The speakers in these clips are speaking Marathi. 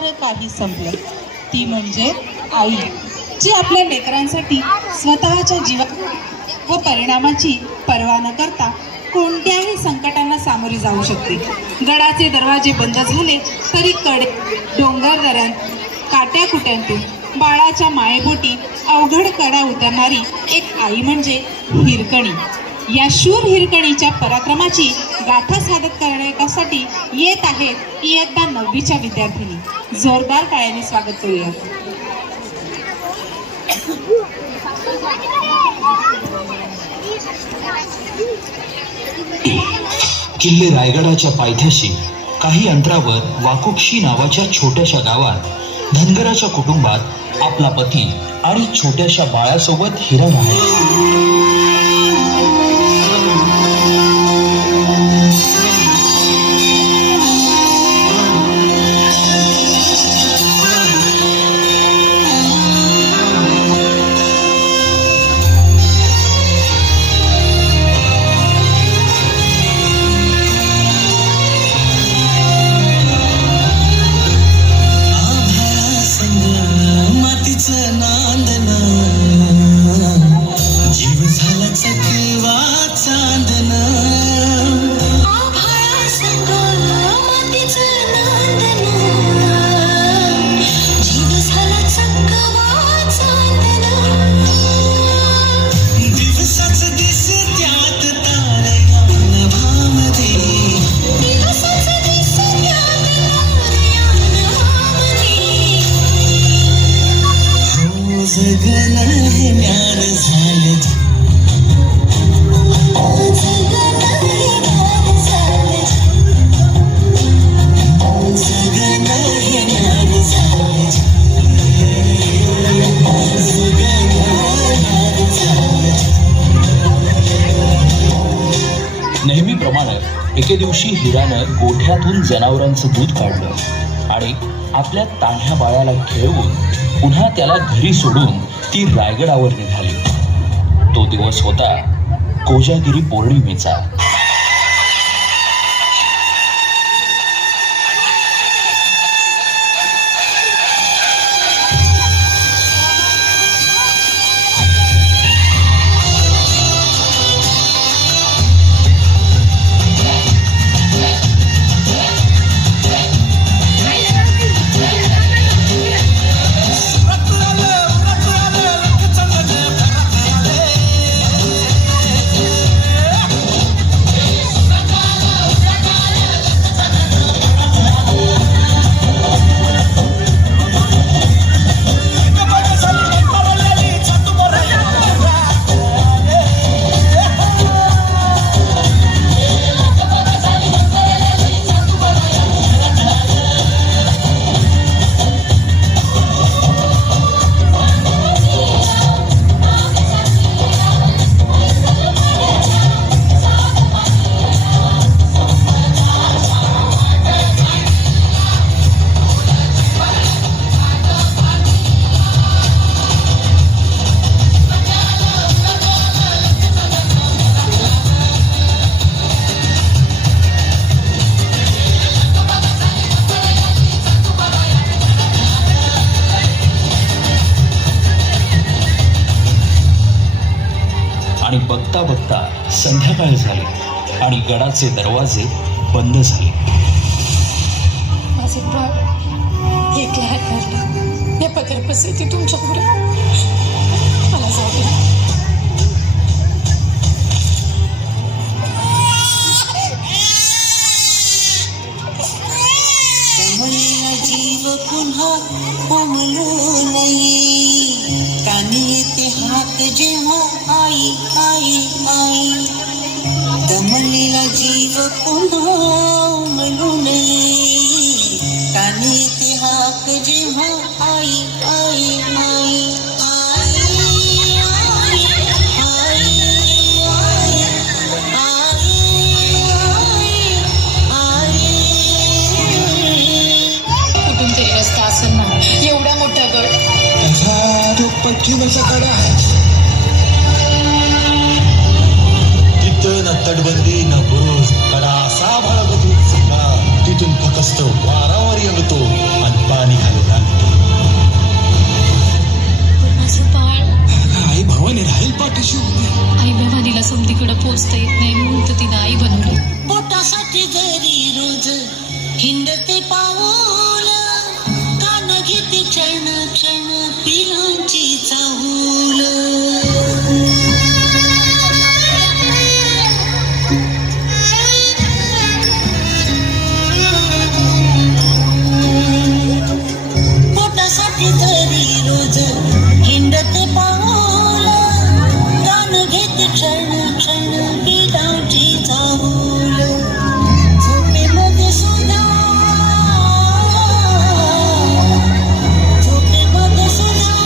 सारं काही संपलं. ती म्हणजे आई, जी आपल्या लेकरांसाठी स्वतःच्या जीवा व परिणामाची पर्वा न करता कोणत्याही संकटांना सामोरी जाऊ शकते. गडाचे दरवाजे बंद झाले तरी कडे डोंगर दऱ्यात काट्याकुट्यांतून बाळाच्या मायेपोटी अवघड कडा उतरणारी एक आई म्हणजे हिरकणी. या शूर हिरकणीच्या पराक्रमाची गाथा सादर करण्यासाठी येत आहेत इयत्ता 9वीच्या विद्यार्थिनी. जोरदार टाळ्यांनी स्वागत करूया. किल्ले रायगडाच्या पायथ्याशी काही अंतरावर वाकुक्षी नावाच्या छोट्याशा गावात धनगराच्या कुटुंबात आपला पती आणि छोट्याशा बाळासोबत हिरा राहते. नेहमीप्रमाणे एके दिवशी हिरानं गोठ्यातून जनावरांचं दूध काढलं आणि आपल्या तान्ह्या बाळाला खेळवून पुन्हा त्याला घरी सोडून ती रायगडावर निघाली. तो दिवस होता कोजागिरी पौर्णिमेचा. आणि बघता बघता संध्याकाळ झाली आणि गडाचे दरवाजे बंद झाले. माझे बाळ एकला हात या पगार पसरती तुमच्या पुढे मला जाऊ दे. जीव पुन्हा उमलू नाही कानी येते हात जेव्हा आई आई आई. दमलेला जीव पुन्हा उमलू नाही कानी येते हात जेव्हा आई आई आई. एवढा मोठा गड तो पश्चिमेचा कडा आहे. तिथं न तटबंदी न बुरुज कडा असा भाळगतो तिथून फकस्त वारावर येतो आणि पाणी भवानी राहील पाठीशी उभी. आई भवानीला समधीकडे पोचता येत नाही म्हणून तर तिनं आई बनवली. पोटासाठी जरी रोज हिंडते पाऊल कान घेते क्षण क्षण पिलांची चाहूल. पोटासाठी जरी रोज हिंडते पाऊल कान घेते क्षण क्षण पिलांची चाहूल. झोपेमध्ये सुद्धा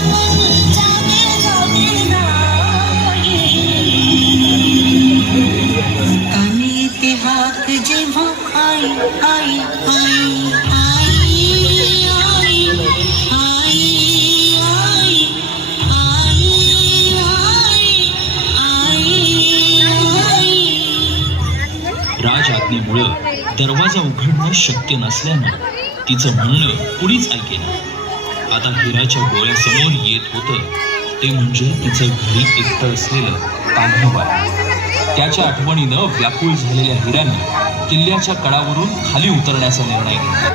मन जागे जागे नाही. कानी येते हाक जेव्हा आई आई आई आई आई आई आई आई आई आई. राज आज्ञेमुळं दरवाजा उघडणं शक्य नसल्यानं तिचं म्हणणं कुणीच ऐकेना. आता हिराच्या डोळ्यासमोर येत होतं ते म्हणजे तिचं घरी एकटं असलेलं तान्हाबाळ. त्याच्या आठवणीनं व्याकुळ झालेल्या हिरानं किल्ल्याच्या कडावरून खाली उतरण्याचा निर्णय घेतला.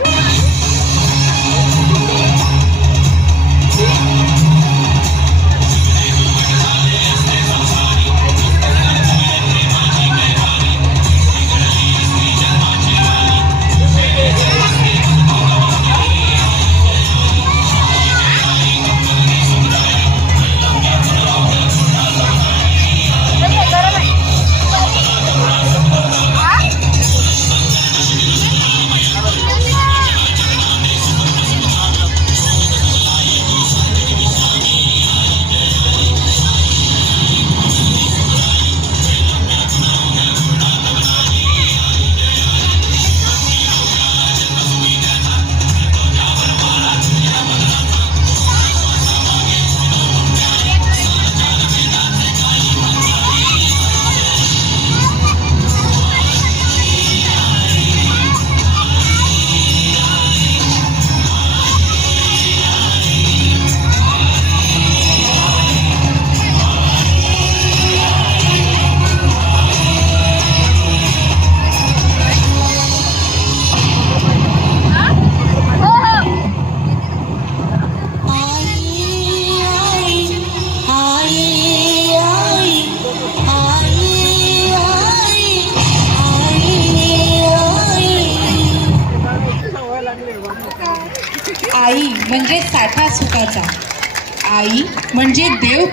आई म्हणजे साठा सुखाचा, आई म्हणजे देव